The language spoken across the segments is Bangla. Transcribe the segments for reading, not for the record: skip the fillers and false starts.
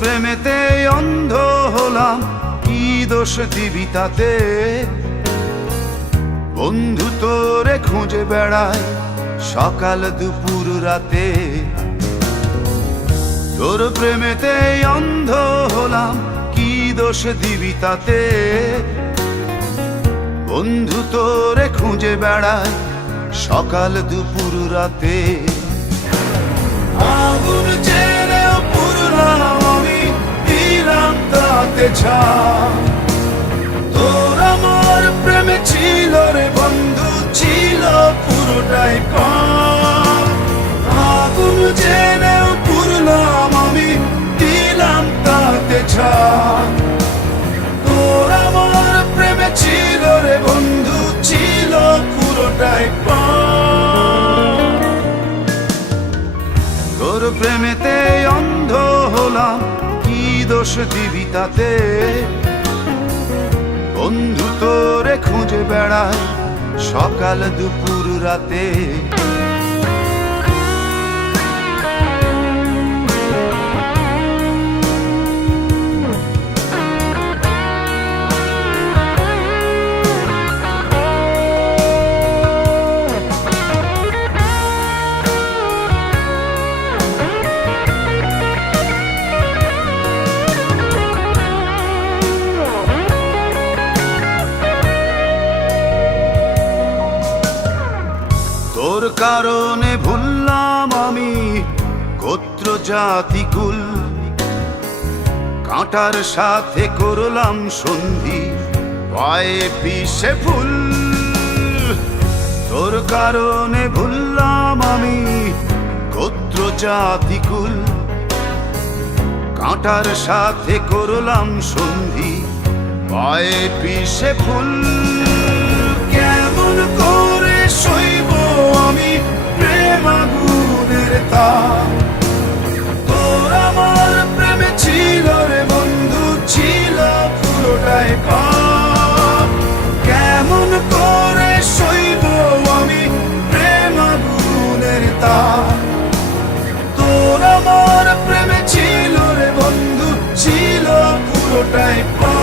প্রেমেতে অন্ধ হলাম, কি দোষ দিবি তাতে? বন্ধু তোরে খুঁজে বেড়াই সকাল দুপুর রাতে। তোর প্রেমেতে অন্ধ হলাম, কি দোষ দিবি তাতে? বন্ধু তোরে খুঁজে বেড়াই সকাল দুপুর রাতে। আগুন জেলেও পুরলাম আমি, দিলাম তাতে ছাই। তোর আমার প্রেমে ছিল রে বন্ধু, ছিল পুরোটাই পাপ। আগুন জেলেও পুরলাম আমি, দিলাম তাতে ছাই। তোর আমার প্রেমে ছিল রে বন্ধু, ছিল পুরোটাই পাপ। তোর প্রেমেতে অন্ধ হলাম, কি দোষ দিবি তাতে? বন্ধু তোরে খুঁজে বেড়াই সকাল দুপুর রাতে। তোর কারণে ভুললাম আমি গোত্র জাতি কুল, কাঁটার সাথে করলাম সন্ধি, পায়ে পিষে ফুল। তোর কারণে ভুললাম আমি গোত্র জাতি কুল, কাঁটার সাথে করলাম সন্ধি, পায়ে পিষে ফুল। কেমন করে সইব আমি প্রেম আগুনের তাপ? তোর আমার প্রেমে ছিল রে বন্ধু, ছিল পুরোটাই পাপ। কেমন করে সইব আমি প্রেম আগুনের তাপ? তোর আমার প্রেমে ছিল রে বন্ধু, ছিল পুরোটাই পাপ।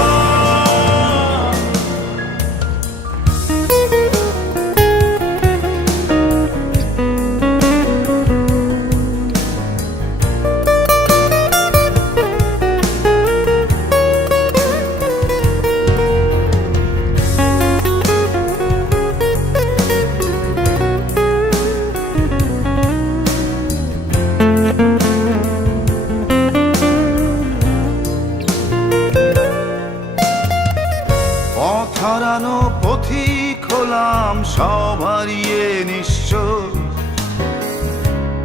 হারানো পথিক হলাম সব হারিয়ে নিঃস্ব।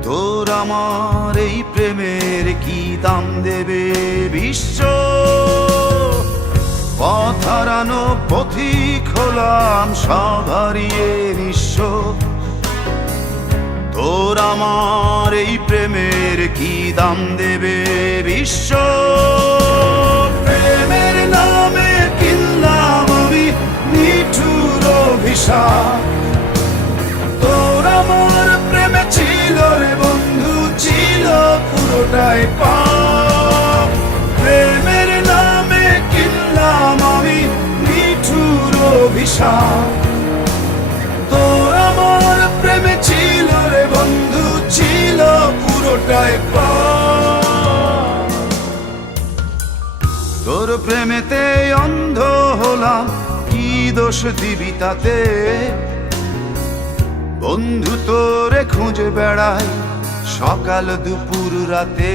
তোর আমার এই প্রেমের কি দাম দেবে বিশ্ব? পথ হারানো পথিক হলাম সব হারিয়ে নিঃস্ব। তোর আমার এই প্রেমের কি দাম দেবে বিশ্ব? প্রেমের নামে কিনলাম আমি নিঠুর অভিশাপ। তোর আমার প্রেমে ছিল রে বন্ধু, ছিল পুরোটাই পাপ। প্রেমের নামে কিনলাম আমি নিঠুর অভিশাপ। তোর আমার প্রেমে ছিল রে বন্ধু, ছিল পুরোটাই পাপ। তোর প্রেমেতে অন্ধ হলাম, কি দোষ দিবি তাতে? বন্ধু তোরে খুঁজে বেড়াই সকাল দুপুর রাতে।